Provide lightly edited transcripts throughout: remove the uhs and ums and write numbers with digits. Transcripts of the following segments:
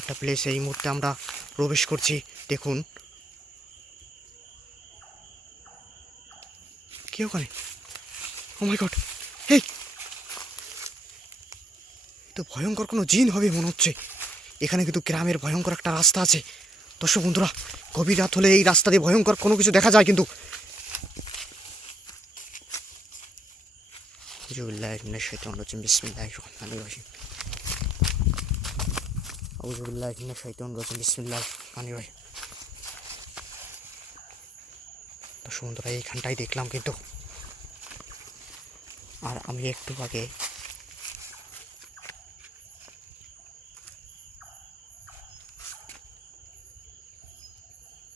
একটা প্লেস এই মুহূর্তে আমরা প্রবেশ করছি। দেখুন কি ওখানে, ও মাই গড, এই তো ভয়ঙ্কর কোনো জিন হবে মনে হচ্ছে। এখানে কিন্তু গ্রামের ভয়ঙ্কর একটা রাস্তা আছে। দর্শক বন্ধুরা, গভীর রাত হলে এই রাস্তা দিয়ে ভয়ঙ্কর কোনো কিছু দেখা যায় কিন্তু। দর্শক বন্ধুরা, এইখানটাই দেখলাম কিন্তু। আর আমি একটু আগে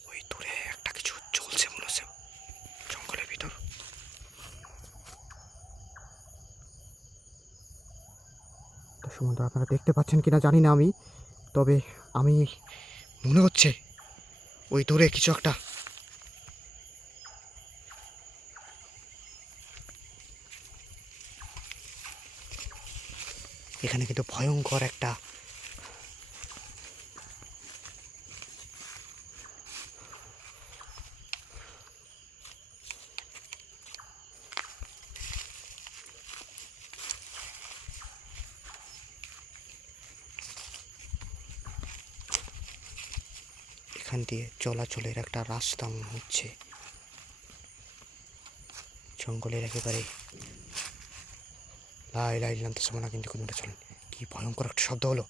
ওই দূরে একটা কিছু চলছে মনে হচ্ছে জঙ্গলের ভিতর। দর্শক বন্ধুরা, আপনারা দেখতে পাচ্ছেন কিনা জানি না আমি, তবে আমি মনে হচ্ছে ওই দূরে কিছু একটা। এখানে কিন্তু ভয়ঙ্কর একটা এখান দিয়ে চলাচলের একটা রাস্তা মনে হচ্ছে জঙ্গলের একেবারে। লাই লাই নামতে সময় না কিন্তু কোনটা চলেন, কি ভয়ঙ্কর একটা শব্দ হলো।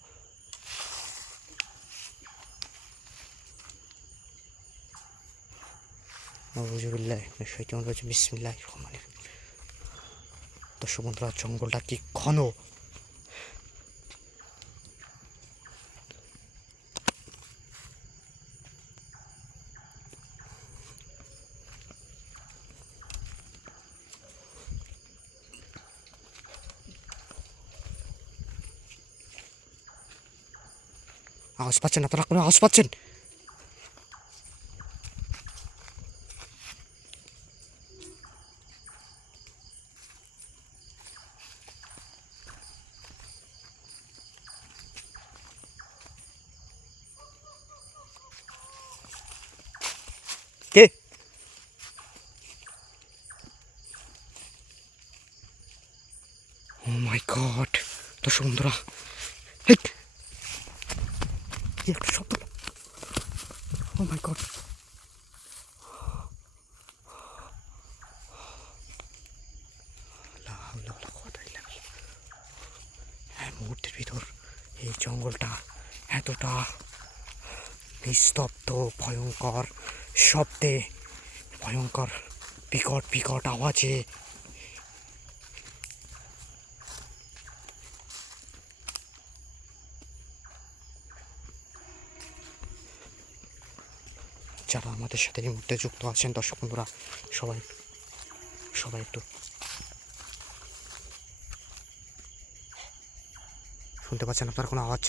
দর্শক বন্ধুরা, জঙ্গলটা কি ঘন। আওয়াজ পাচ্ছেন আপনারা? কোনো আওয়াজ পাচ্ছেন? কে? ও মাই গড, দর্শক বন্ধুরা, কি একটা শব্দ। ও মাই গড, মুহূর্তের ভিতর এই জঙ্গলটা এতটা নিস্তব্ধ, ভয়ঙ্কর শব্দে, ভয়ঙ্কর বিকট বিকট আওয়াজে। যারা আমাদের সাথে এই মুহূর্তে যুক্ত আছেন দর্শক বন্ধুরা, সবাই সবাই একটু শুনতে পাচ্ছেন আপনার কোনো আওয়াজ?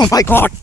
Oh my God!